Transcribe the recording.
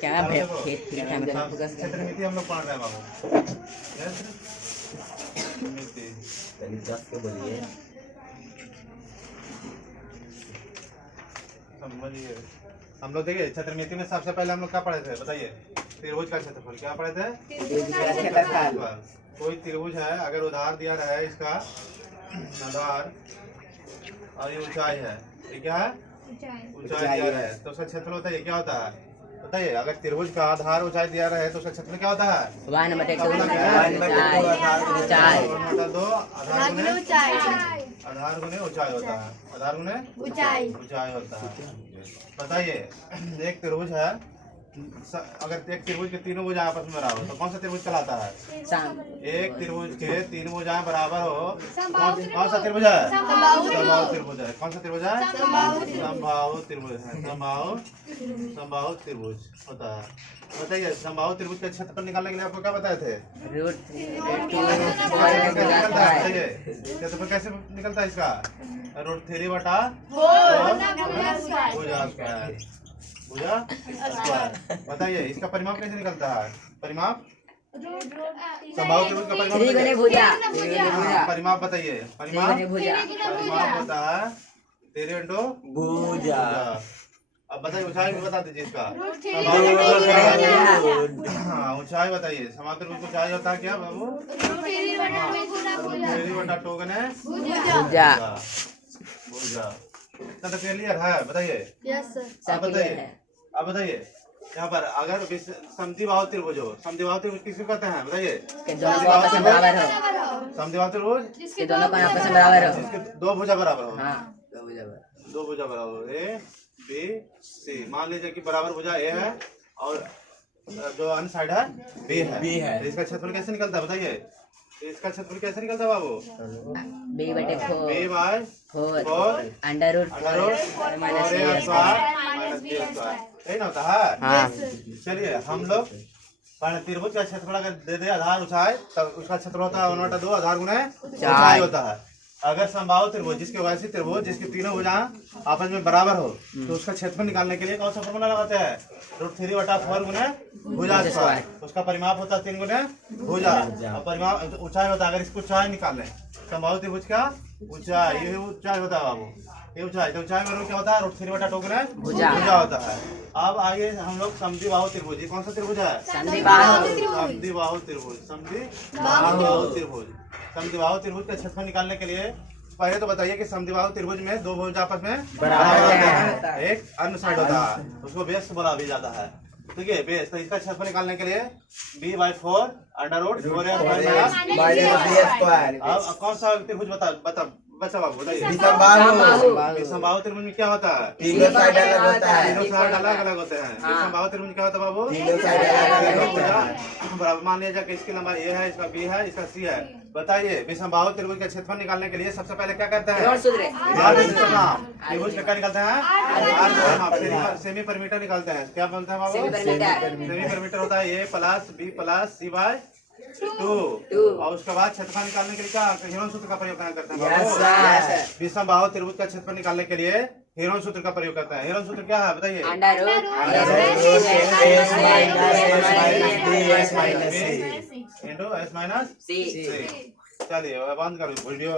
क्या खेत क्षेत्रमिति हम लोग पढ़ रहे हैं बाबू। के बोलिए समझिए। हम लोग देखिए क्षेत्रमिति में सबसे पहले हम लोग क्या पढ़े थे बताइए। त्रिभुज का क्षेत्रफल क्या पढ़े थे? कोई त्रिभुज है, अगर उधार दिया रहा है इसका आधार और ये ऊंचाई है, ये क्या है? ऊंचाई दिया रहा है तो उसका क्षेत्रफल होता है क्या होता है बताइए। अगर त्रिभुज का आधार ऊंचाई दिया रहा है तो उसका क्षेत्रफल क्या होता है? 1/2 ऊंचाई आधार गुने ऊंचाई होता है। आधार गुने ऊंचाई होता है। बताइए एक त्रिभुज है, अगर एक त्रिभुज के तीनों भुजाएं आपस में बराबर हो तो कौन सा त्रिभुज कहलाता है? एक त्रिभुज के तीन भुजाएं बराबर हो कौन सा त्रिभुज है? समबाहु त्रिभुज है। कौन सा त्रिभुज है? समबाहु त्रिभुज है। समबाहु त्रिभुज होता है। बताइए समबाहु त्रिभुज का क्षेत्रफल निकालने के लिए आपको क्या बताए थे? क्षेत्रफल कैसे निकलता है इसका? √3 बटा भुजा स्क्वायर। बताइए इसका परिमाप कैसे निकलता है? परिमाप समबाहु त्रिभुज का परिमाप बताइए। परिमाप होता है 3 × भुजा। अब बताइए ऊंचाई भी बता दीजिए इसका। ऊंचाई बताइए। समबाहु त्रिभुज की ऊंचाई होता है क्या बाबू? 3/2 भुजा। इतना तो क्लियर है बताइए। अब बताइए यहाँ पर अगर समद्विबाहु त्रिभुज हो, समद्विबाहु त्रिभुज किसको कहते हैं बताइए? समद्विबाहु त्रिभुज जिसके दोनों कोण आपस में बराबर हो, जिसके दो भुजा बराबर हो। दो भुजा बराबर ए बी सी। मान लीजिए कि बराबर भुजा ए है और जो अन्य साइड है बी है। इसका क्षेत्रफल कैसे निकलता है बताइए? इसका क्षेत्रफल कैसे निकलता है बाबू? b/4 यही ना होता है। चलिए हम लोग त्रिभुज का क्षेत्रफल अगर दे दे आधार ऊंचाई तो उसका क्षेत्रफल होता है 1/2 आधार गुने ऊंचाई होता है। अगर समबाहु त्रिभुज जिसके वैसे त्रिभुज जिसके तीनों भुजाएं आपस में बराबर हो तो उसका क्षेत्रफल निकालने के लिए कौन सा फॉर्मूला लगाते हैं? √3/4 गुने भुजा स्क्वायर। उसका परिमाप होता है 3 गुने भुजा और परिमाप ऊंचाई होता है। अगर इसको ऊंचाई निकालें समबाहु त्रिभुज का ऊंचाई, ये ऊंचाई होता है बाबू, ये ऊंचाई। तो ऊंचाई में क्या होता है? √3/2 गुने भुजा होता है। अब आइए हम लोग समद्विबाहु त्रिभुज, कौन सा त्रिभुज है? समद्विबाहु त्रिभुज। समद्विबाहु त्रिभुज का क्षेत्रफल निकालने के लिए पहले तो बताइए कि समद्विबाहु त्रिभुज में दो भुज आपस में बराबर होते हैं, एक अन्य साइड होता है, उसको बेस बोला भी जाता है। ठीक है बेस। तो इसका क्षेत्रफल निकालने के लिए b/4 √4 अब कौन सा त्रिभुज बता बाबू बताइए। समबाहु त्रिभुज में क्या होता है? तीनों साइड अलग होते हैं। समबाहु त्रिभुज क्या होता है बाबू? बराबर। मान लीजिए कि इसकी लंबाई ए है, इसका बी है, इसका सी है। बताइए विषमबाहु त्रिभुज का क्षेत्रफल निकालने के लिए सबसे पहले क्या करते हैं? त्रिभुज का क्या निकलते हैं? सेमी परिमीटर निकालते हैं। क्या बोलते हैं बाबू? सेमी परिमीटर होता है a + b + c/2। और उसके बाद क्षेत्रफल निकालने के लिए क्या हेरोन सूत्र का प्रयोग करते हैं? विषमबाहु त्रिभुज का क्षेत्रफल निकालने के लिए हेरोन सूत्र का प्रयोग करते हैं। हेरोन सूत्र क्या है बताइए? √(s - c) चलिए बंद करो वीडियो।